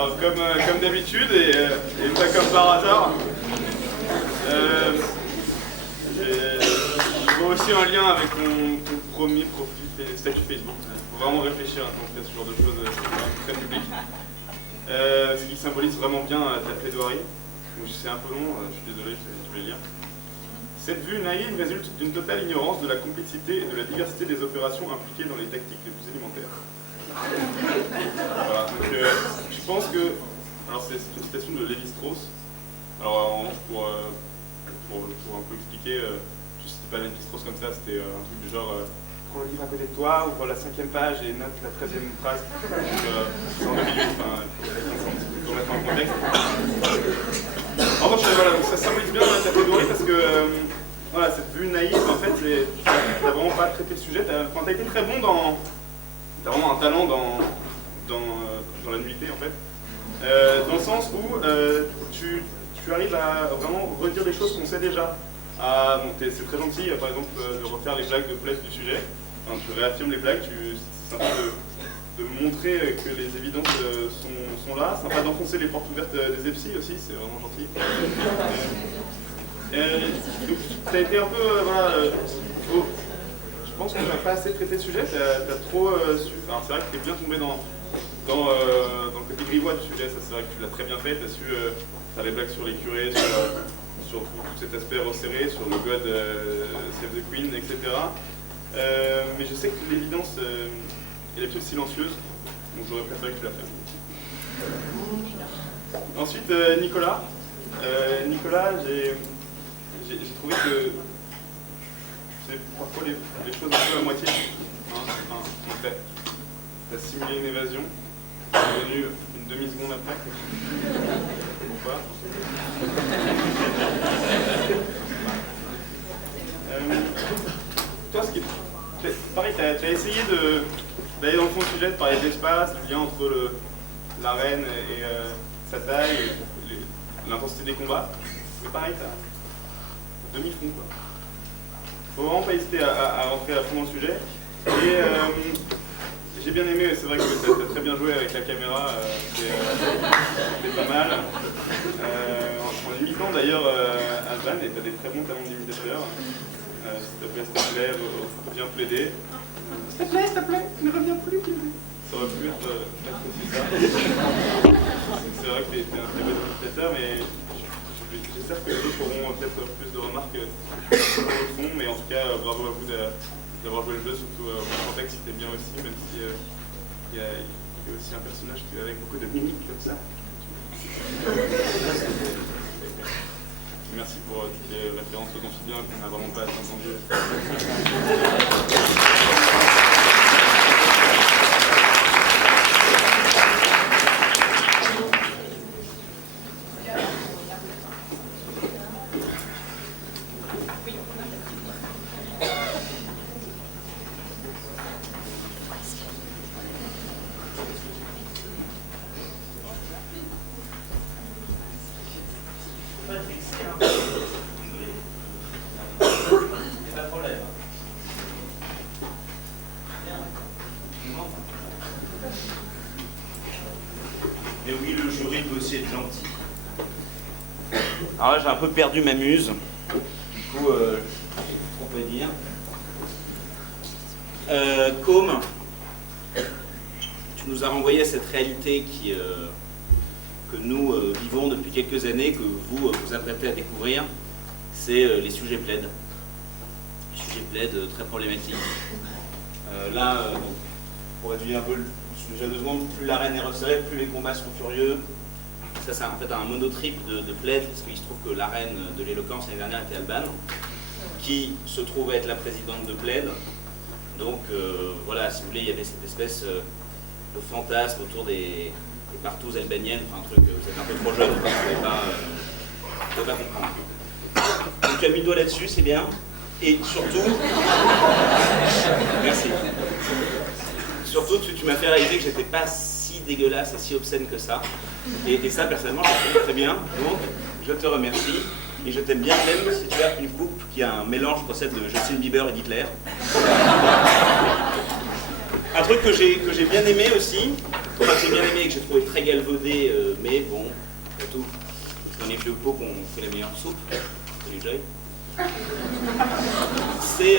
Alors, comme d'habitude, et pas comme par hasard, je vois aussi un lien avec ton premier profil statut Facebook. Il faut vraiment réfléchir quand on fait ce genre de choses très publiques. Ce qui symbolise vraiment bien ta plaidoirie. C'est un peu long, je suis désolé, je vais lire. Cette vue naïve résulte d'une totale ignorance de la complexité et de la diversité des opérations impliquées dans les tactiques les plus élémentaires. Voilà, donc je pense que... Alors c'est une citation de Lévi-Strauss. Alors pour un peu expliquer, c'était pas Lévi-Strauss comme ça, c'était un truc du genre prends le livre à côté de toi, ouvre la 5e page et note la 13e phrase. Donc c'est en 2008, pour mettre en contexte. En revanche, voilà, donc ça symbolise bien ta théorie parce que voilà, cette vue naïve, en fait, t'as vraiment pas traité le sujet, t'as été très bon dans... T'as vraiment un talent dans la nullité, en fait. Dans le sens où tu arrives à vraiment redire des choses qu'on sait déjà. Bon, c'est très gentil, par exemple, de refaire les blagues de Plaid du sujet. Enfin, tu réaffirmes les blagues, c'est sympa de montrer que les évidences sont là. C'est sympa d'enfoncer les portes ouvertes des EPSI aussi, c'est vraiment gentil. Tu as été un peu... voilà, je pense qu'on n'a pas assez traité le sujet, t'as trop... Alors c'est vrai que tu es bien tombé dans le côté grivois du sujet, ça c'est vrai que tu l'as très bien fait, tu as su faire les blagues sur les curés, sur tout cet aspect resserré, sur le God Save the Queen, etc. Mais je sais que l'évidence elle est plus silencieuse, donc j'aurais préféré que tu la fasses. Ensuite, Nicolas. Nicolas, j'ai trouvé que tu faisais parfois les choses un peu à moitié. En fait, tu as simulé une évasion, tu es venu une demi-seconde après. Pourquoi? Toi, pareil, tu as essayé d'aller dans le fond du sujet, de parler de l'espace, du lien entre l'arène et sa taille, l'intensité des combats. Mais pareil, tu as demi-fond, quoi. Faut vraiment pas hésiter à rentrer à fond dans le sujet. Et j'ai bien aimé, c'est vrai que tu as très bien joué avec la caméra, c'était pas mal. En imitant d'ailleurs Alban, et tu as des très bons talents d'imitateur. S'il te plaît, viens plaider. S'il te plaît, ne reviens plus. Ça aurait pu être aussi ça. C'est vrai que tu es un très bon imitateur, mais j'espère que les autres auront peut-être plus de remarques sur le fond, mais en tout cas, bravo à vous d'avoir joué le jeu, surtout au contexte, c'était bien aussi, même si il y a aussi un personnage qui est avec beaucoup de mimiques comme ça. Merci pour toutes les références aux amphibiens qu'on n'a vraiment pas entendues. Mais oui, le jury peut aussi être gentil. Alors là, j'ai un peu perdu ma muse. Du coup, on peut dire. Côme, tu nous as renvoyé à cette réalité que nous vivons depuis quelques années, que vous vous apprêtez à découvrir. C'est les sujets plaids. Les sujets plaids très problématiques. Là, pour réduire un peu le sujet à 2 secondes, plus l'arène est resserrée, plus les combats sont furieux. Ça, c'est en fait un monotrip de plaids, parce qu'il se trouve que la reine de l'éloquence l'année dernière était Alban, qui se trouve être la présidente de Plaid. Donc voilà, si vous voulez, il y avait cette espèce de fantasme autour des partouzes albaniennes, enfin un truc, vous êtes un peu trop jeune, vous ne pouvez pas comprendre. Donc tu as mis le doigt là-dessus, c'est bien. Et surtout, merci. Surtout, tu m'as fait réaliser que j'étais pas si dégueulasse et si obscène que ça. Et ça, personnellement, je le trouve très bien. Donc, je te remercie. Et je t'aime bien même si tu as une coupe qui a un mélange procède de Justin Bieber et d'Hitler. Un truc que j'ai bien aimé aussi, enfin, j'ai bien aimé et que j'ai trouvé très galvaudé, mais bon, après tout, c'est dans les vieux pots qu'on fait la meilleure soupe. Salut Joy. C'est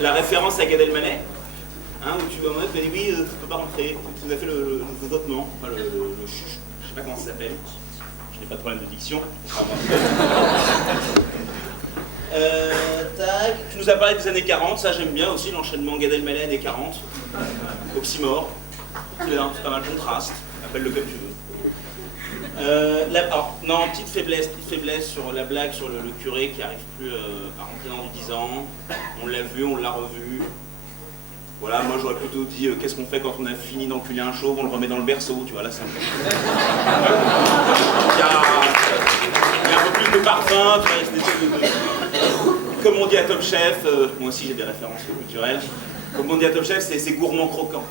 la référence à Gad Elmaleh, hein, où tu vas me dire oui, tu peux pas rentrer, tu nous as fait le votement, enfin le chuch, je sais pas comment ça s'appelle, je n'ai pas de problème de diction. Tac, tu nous as parlé des années 40, ça j'aime bien aussi, l'enchaînement Gad Elmaleh années 40, oxymore, c'est pas mal contraste, appelle-le comme tu veux. Alors, non, petite faiblesse sur la blague sur le curé qui n'arrive plus à rentrer dans du 10 ans. On l'a vu, on l'a revu. Voilà, moi j'aurais plutôt dit qu'est-ce qu'on fait quand on a fini d'enculer un chauve, on le remet dans le berceau, tu vois, là c'est un peu... Il y a un peu plus de parfum, tu vois, cette espèce de... Comme on dit à Top Chef, moi aussi j'ai des références culturelles, comme on dit à Top Chef, c'est gourmand croquant.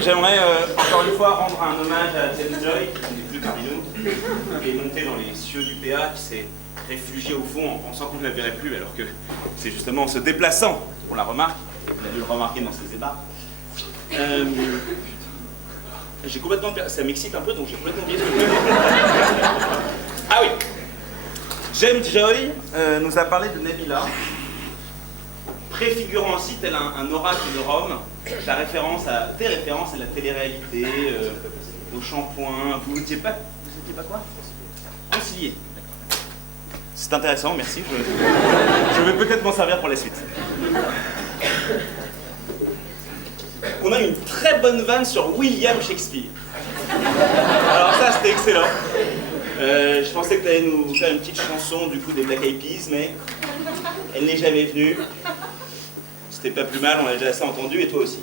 J'aimerais encore une fois rendre un hommage à Jen Joy, qui n'est plus parmi nous, qui est monté dans les cieux du PA, qui s'est réfugié au fond en pensant qu'on ne la verrait plus, alors que c'est justement en se déplaçant qu'on la remarque. On a dû le remarquer dans ses ébats. J'ai complètement... Ça m'excite un peu, donc j'ai complètement oublié ce que je voulais dire. Ah oui, Jen Joy nous a parlé de Nabila, préfigurant aussi tel un oracle de Rome, tes références à la télé-réalité, au shampoing. Vous n'étiez pas quoi? Concilié. C'est intéressant, merci. Je vais peut-être m'en servir pour la suite. On a une très bonne vanne sur William Shakespeare. Alors ça, c'était excellent. Je pensais que tu allais nous faire une petite chanson du coup des Black Eyed Peas, mais elle n'est jamais venue. C'était pas plus mal, on l'a déjà assez entendu, et toi aussi.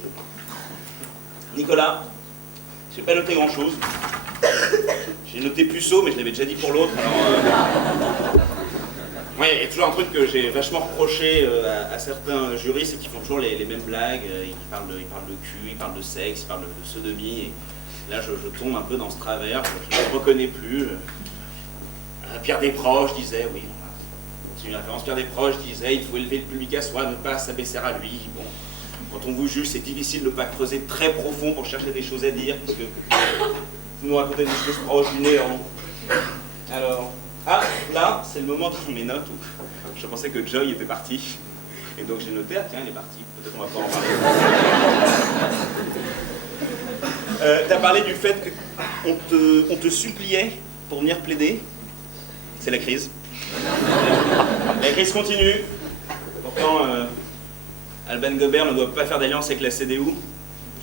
Nicolas, j'ai pas noté grand-chose. J'ai noté puceau, mais je l'avais déjà dit pour l'autre, alors... Ouais, il y a toujours un truc que j'ai vachement reproché à certains jurys, c'est qu'ils font toujours les mêmes blagues. Ils parlent de cul, ils parlent de sexe, ils parlent de sodomie. Et là, je tombe un peu dans ce travers, je ne me reconnais plus. Pierre Desproges disait, oui, c'est une référence, Pierre Desproges disait, il faut élever le public à soi, ne pas s'abaisser à lui. Bon, quand on vous juge, c'est difficile de ne pas creuser très profond pour chercher des choses à dire, parce que vous nous racontez des choses proches du néant. Alors... Ah, là, c'est le moment dans mes notes où je pensais que Joy était parti. Et donc j'ai noté, ah tiens, elle est partie, peut-être on va pas en parler. T'as parlé du fait qu'on te suppliait pour venir plaider. C'est la crise. La crise continue. Pourtant, Alban Gobert ne doit pas faire d'alliance avec la CDU.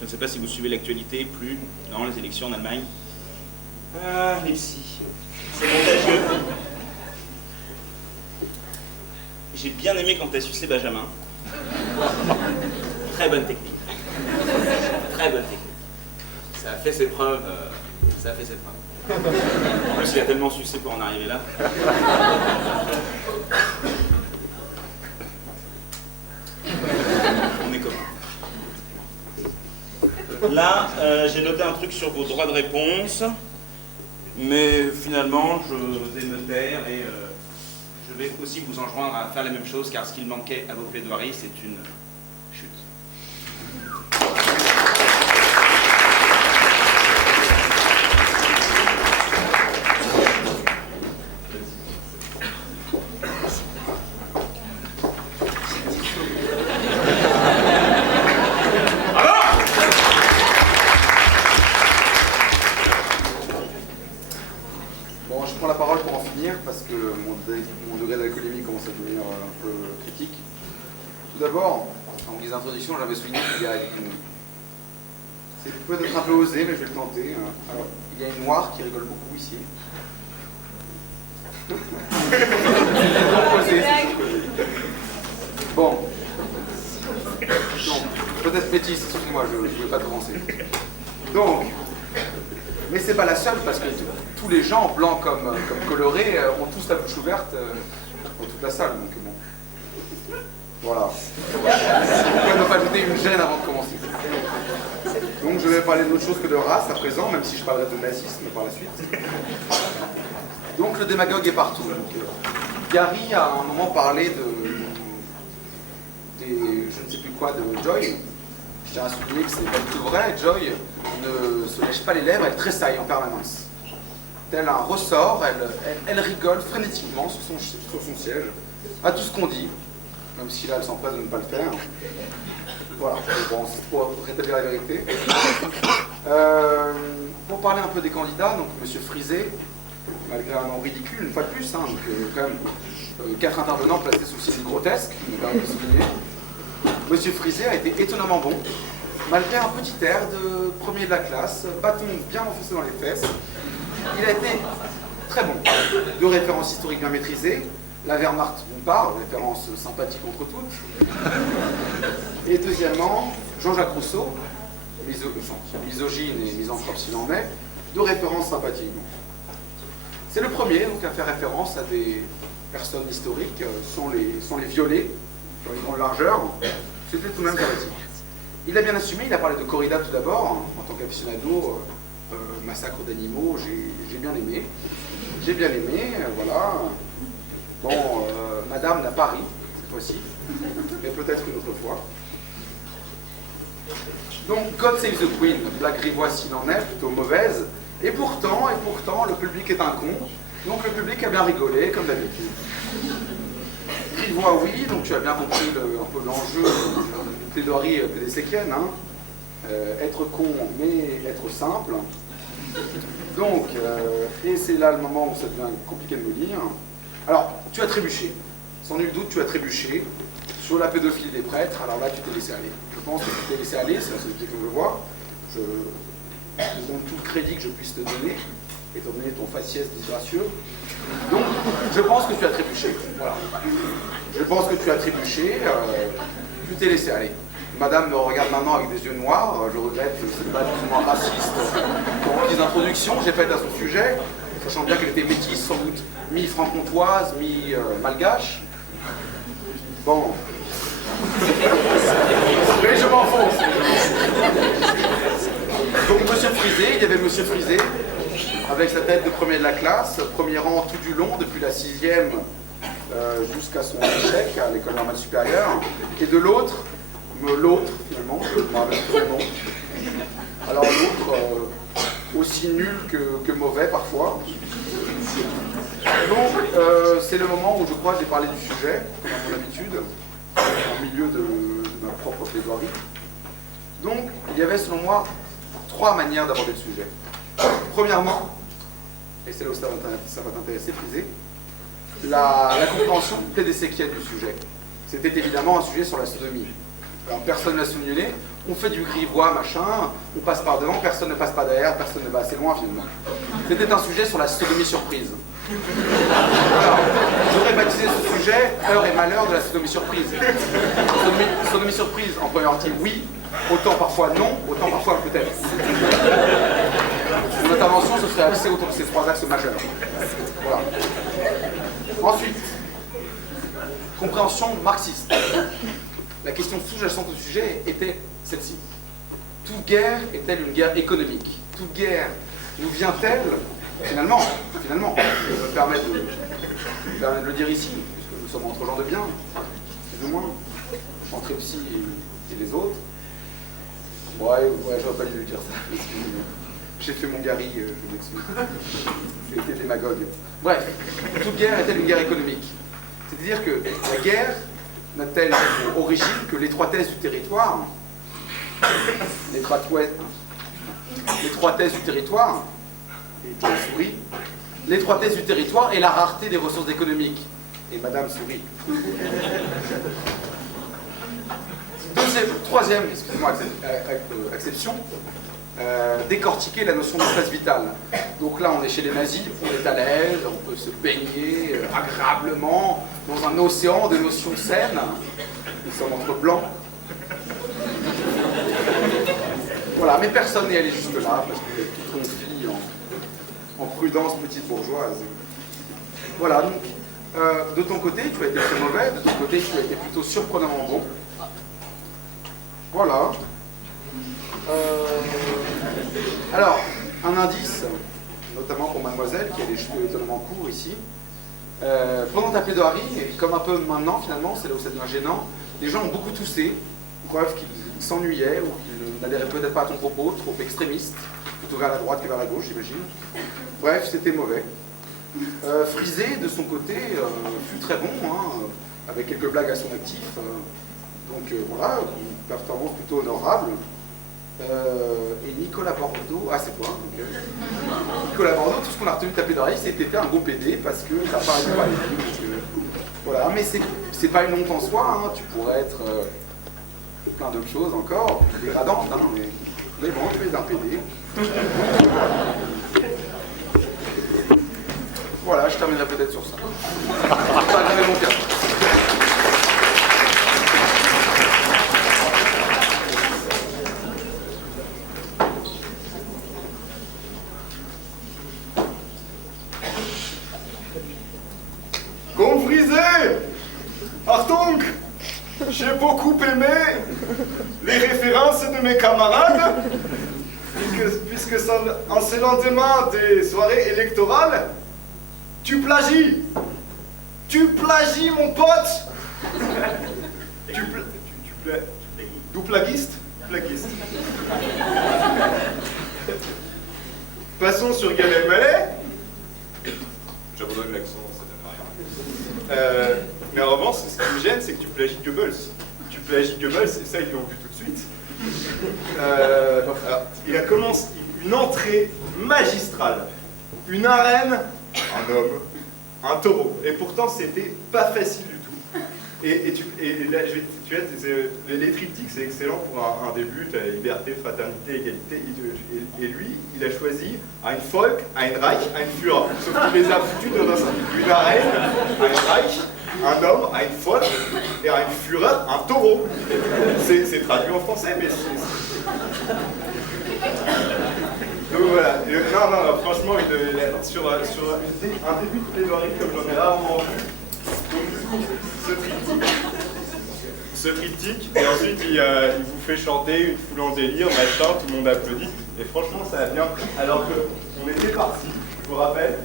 Je ne sais pas si vous suivez l'actualité, plus. Non, les élections en Allemagne. Ah, les psys. C'est contagieux. J'ai bien aimé quand t'as sucé Benjamin. Très bonne technique. Très bonne technique. Ça a fait ses preuves. Ça a fait ses preuves. En plus, il a tellement sucé pour en arriver là. On est comment? Là, j'ai noté un truc sur vos droits de réponse. Mais finalement, je vais me taire et je vais aussi vous enjoindre à faire la même chose, car ce qu'il manquait à vos plaidoiries, c'est une chute. Parce que mon degré d'alcoolémie commence à devenir un peu critique. Tout d'abord, en guise d'introduction, j'avais souligné qu'il y a une... C'est peut-être un peu osé, mais je vais le tenter. Alors, il y a une noire qui rigole beaucoup ici. Bon. Peut-être métisse, excusez-moi, je ne voulais pas commencer. Donc, mais c'est pas la seule, parce que tous les gens, blancs comme colorés, ont tous la bouche ouverte dans toute la salle. Donc bon. Voilà. Pourquoi ne pas ajouter une gêne avant de commencer? Donc je vais parler d'autre chose que de race à présent, même si je parlerai de nazisme par la suite. Donc le démagogue est partout. Gary a à un moment parlé de je ne sais plus quoi de Joy. Je tiens à souligner que c'est pas du tout vrai. Joy ne se lèche pas les lèvres, elle tressaille en permanence. Tel un ressort, elle rigole frénétiquement sur son siège, à tout ce qu'on dit, même si là elle s'empresse de ne pas le faire. Voilà, bon, c'est pour rétablir la vérité. Pour parler un peu des candidats, donc M. Frisé, malgré un nom ridicule, une fois de plus, hein, donc quand même 4 intervenants placés sous signe grotesque, on va souligner. M. Frisé a été étonnamment bon, malgré un petit air de premier de la classe, bâton bien enfoncé dans les fesses. Il a été très bon. 2 références historiques bien maîtrisées. La Wehrmacht, d'une part, référence sympathique entre toutes. Et deuxièmement, Jean-Jacques Rousseau, misogyne et misanthrope s'il en est, 2 références sympathiques. C'est le premier donc, à faire référence à des personnes historiques sans les violer, dans les grandes largeurs. C'était tout de même sympathique. Il a bien assumé, il a parlé de corrida tout d'abord, en tant qu'aficionado. Massacre d'animaux, j'ai bien aimé. J'ai bien aimé, voilà. Bon, Madame n'a pas ri, cette fois-ci, mais peut-être une autre fois. Donc, God Save the Queen, blague grivoise s'il en est, plutôt mauvaise. Et pourtant, le public est un con. Donc le public a bien rigolé, comme d'habitude. Grivois, oui, donc tu as bien compris un peu l'enjeu de plaidoirie pédécéquienne, hein. Être con, mais être simple. Donc, et c'est là le moment où ça devient compliqué de me dire. Alors, tu as trébuché. Sans nul doute, tu as trébuché sur la pédophilie des prêtres. Alors là, tu t'es laissé aller. Je pense que tu t'es laissé aller, c'est la seule chose que je vois. Je te donne tout le crédit que je puisse te donner, étant donné ton faciès disgracieux. Donc, je pense que tu as trébuché. Voilà. Je pense que tu as trébuché, tu t'es laissé aller. Madame me regarde maintenant avec des yeux noirs, je regrette, c'est pas plus ou moins raciste. Pour les introductions que j'ai faites à son sujet, sachant bien qu'elle était métisse, sans doute mi-franc-comtoise, mi-malgache. Bon. Mais je m'enfonce. Donc Monsieur Frisé, il y avait Monsieur Frisé, avec sa tête de premier de la classe, premier rang tout du long, depuis la 6e jusqu'à son échec à l'école normale supérieure, et de l'autre, finalement, je me rappelle plus le nom. Alors l'autre, aussi nul que mauvais parfois. Donc c'est le moment où je crois que j'ai parlé du sujet, comme à mon habitude, au milieu de ma propre plaidoirie. Donc il y avait selon moi 3 manières d'aborder le sujet. Premièrement, et c'est là où ça va t'intéresser, Frisé, la compréhension pédécéquienne du sujet. C'était évidemment un sujet sur la sodomie. Alors personne ne l'a souligné, on fait du grivois, machin, on passe par devant, personne ne passe pas derrière, personne ne va assez loin finalement. C'était un sujet sur la sodomie surprise. Alors, j'aurais baptisé ce sujet « Heure et malheur de la sodomie surprise ». Sodomie surprise, en première partie, oui, autant parfois non, autant parfois peut-être. Mon intervention se serait axée autour de ces 3 axes majeurs. Voilà. Ensuite, compréhension marxiste. La question sous-jacente au sujet était celle-ci. Toute guerre est-elle une guerre économique? Toute guerre nous vient-elle, finalement, je me permets de le dire ici, puisque nous sommes entre gens de bien, plus ou moins, entre psy et les autres. Ouais, j'aurais pas dû lui dire ça. J'ai fait mon gari, je m'excuse. J'ai été démagogue. Bref, toute guerre est-elle une guerre économique? C'est-à-dire que la guerre n'a-t-elle pour origine que l'étroitesse du territoire, l'étroitesse du territoire, et John sourit, l'étroitesse du territoire et la rareté des ressources économiques. Et Madame sourit. Troisième, excusez-moi, exception, décortiquer la notion d'espace vital. Donc là, on est chez les nazis, on est à l'aise, on peut se baigner agréablement dans un océan de notions saines. Nous sommes entre blancs. Voilà, mais personne n'est allé jusque-là, parce que tout confie en prudence petite bourgeoise. Voilà, donc, de ton côté, tu as été très mauvais, de ton côté, tu as été plutôt surprenamment bon. Voilà. Alors, un indice, notamment pour mademoiselle, qui a des cheveux étonnamment courts ici. Pendant ta plaidoirie, et comme un peu maintenant finalement, c'est là où ça devient gênant, les gens ont beaucoup toussé, preuve qu'il s'ennuyait ou qu'il n'adhérait peut-être pas à ton propos, trop extrémiste, plutôt vers la droite que vers la gauche, j'imagine. Bref, c'était mauvais. Frisé, de son côté, fut très bon, hein, avec quelques blagues à son actif. Donc voilà, une performance plutôt honorable. Et Nicolas Bordeaux, ah c'est toi, donc, Nicolas Bordeaux, tout ce qu'on a retenu de ta plaidoirie, c'était un gros PD parce que t'as pas répondu à l'équipe. Voilà, mais c'est pas une honte en soi, hein, tu pourrais être plein d'autres choses encore, dégradantes, hein, mais bon, tu es un PD. Voilà, je terminerai peut-être sur ça. Pas de raison bien. Achtung! J'ai beaucoup aimé les références de mes camarades, puisque en ce lendemain des soirées électorales, tu plagies! Tu plagies, mon pote! Du plaguiste? Plaguiste. Passons sur Gad Elmaleh. J'abandonne l'accent, ça donne rien. Mais en revanche, ce qui me gêne, c'est que tu plagies Goebbels. Tu plagies Goebbels, et ça, ils l'ont vu tout de suite. Alors, il a commencé une entrée magistrale. Une arène, un homme, un taureau. Et pourtant, c'était pas facile du tout. Et là, tu vois, les triptyques, c'est excellent pour un début. Tu as liberté, fraternité, égalité. Et lui, il a choisi ein Volk, ein Reich, ein Führer. Sauf qu'il les a foutus dans une arène, ein Reich, un homme, ein Volk, et un Führer, un taureau. C'est traduit en français, mais c'est... Donc voilà. Non, franchement, sur un début de plaidoirie comme j'en ai rarement vu. Donc, ce triptyque, et ensuite il vous fait chanter une foule en délire, machin, tout le monde applaudit, et franchement ça a bien pris. Alors qu'on était parti, je vous rappelle,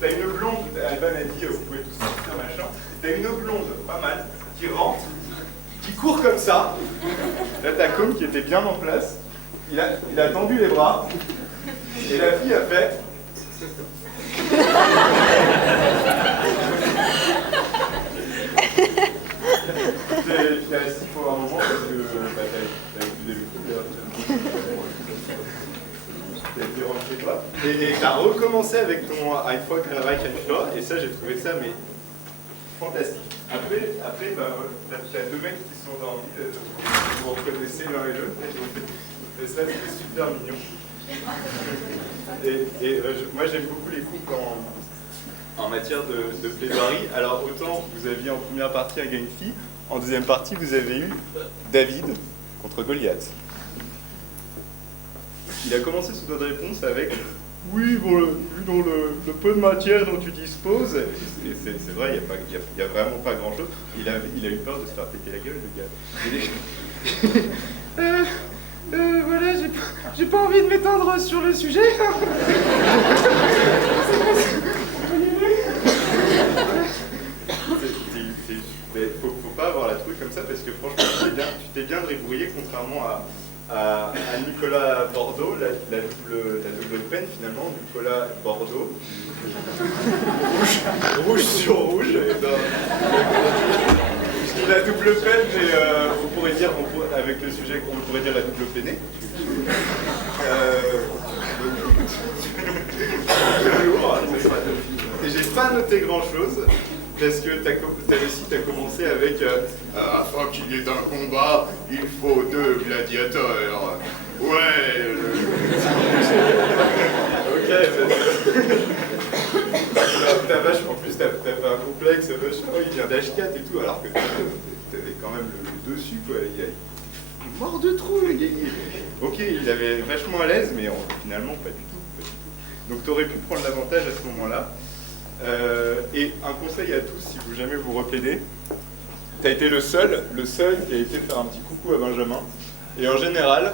t'as une blonde, Alban a dit vous pouvez tous sortir, machin, t'as une blonde, pas mal, qui rentre, qui court comme ça, là t'as Com qui était bien en place, il a tendu les bras, et la fille a fait... T'es assis pour un moment parce que t'as étudié le coup, t'as été rentré chez toi. Et t'as recommencé avec ton Ein Volk, ein Reich, ein Führer, et ça j'ai trouvé ça mais fantastique. Après t'as deux mecs qui sont endormis, vous reconnaissez l'un et l'autre, et ça c'était super mignon. Moi j'aime beaucoup les couples en matière de plaidoirie. Alors autant vous aviez en première partie un gars et une fille, en deuxième partie vous avez eu David contre Goliath. Il a commencé son droit de réponse avec « Oui, bon, vu dans le peu de matière dont tu disposes », et c'est vrai, il n'y a vraiment pas grand-chose. Il a eu peur de se faire péter la gueule, le gars. Voilà, j'ai pas envie de m'étendre sur le sujet. Mais faut pas avoir la truc comme ça parce que franchement, tu t'es bien débrouillé contrairement à Nicolas Bordeaux, la double peine finalement, Nicolas Bordeaux. Rouge sur rouge. La double peine, mais on pourrait dire, avec le sujet, on pourrait dire la double peinée. Et j'ai pas noté grand chose, parce que t'as commencé avec afin qu'il y ait un combat, il faut deux gladiateurs. Ouais. Ok. T'as vachement, en plus t'as un complexe vachement, il vient d'H4 et tout, alors que t'avais quand même le dessus quoi. Il est mort de trou le gars. Ok, il avait vachement à l'aise, mais finalement pas du tout. Donc t'aurais pu prendre l'avantage à ce moment-là. Et un conseil à tous, si vous jamais vous replaidez, t'as été le seul qui a été faire un petit coucou à Benjamin. Et en général,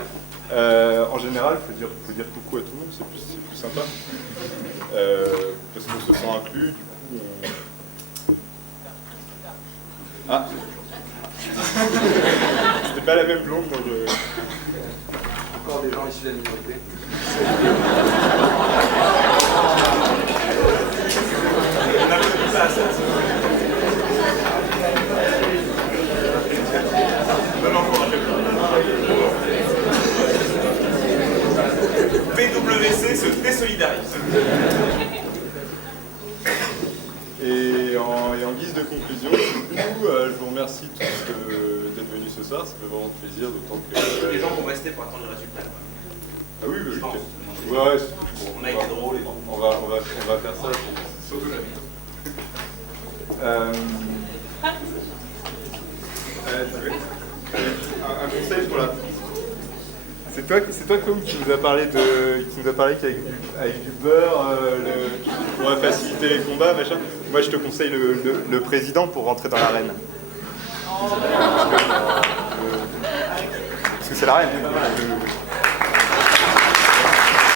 faut dire coucou à tout le monde, c'est plus sympa. Parce qu'on se sent inclus, du coup Ah c'était pas la même blonde, donc Encore des gens issus de la minorité. on n'applaudit pas à ça. Non, n'encouragez pas. PWC se désolidarise. Et en guise de conclusion, du coup, je vous remercie tous d'être venus ce soir, ça fait vraiment plaisir, d'autant que... Les gens vont rester pour attendre le résultat. Ah oui, Je pense. ouais, On a été drôle et tout. on va faire ça, surtout la un conseil pour la... C'est toi Koum, qui nous a parlé qu'avec du beurre, on va faciliter les combats, machin. Moi, je te conseille le président pour rentrer dans l'arène. Parce que c'est l'arène.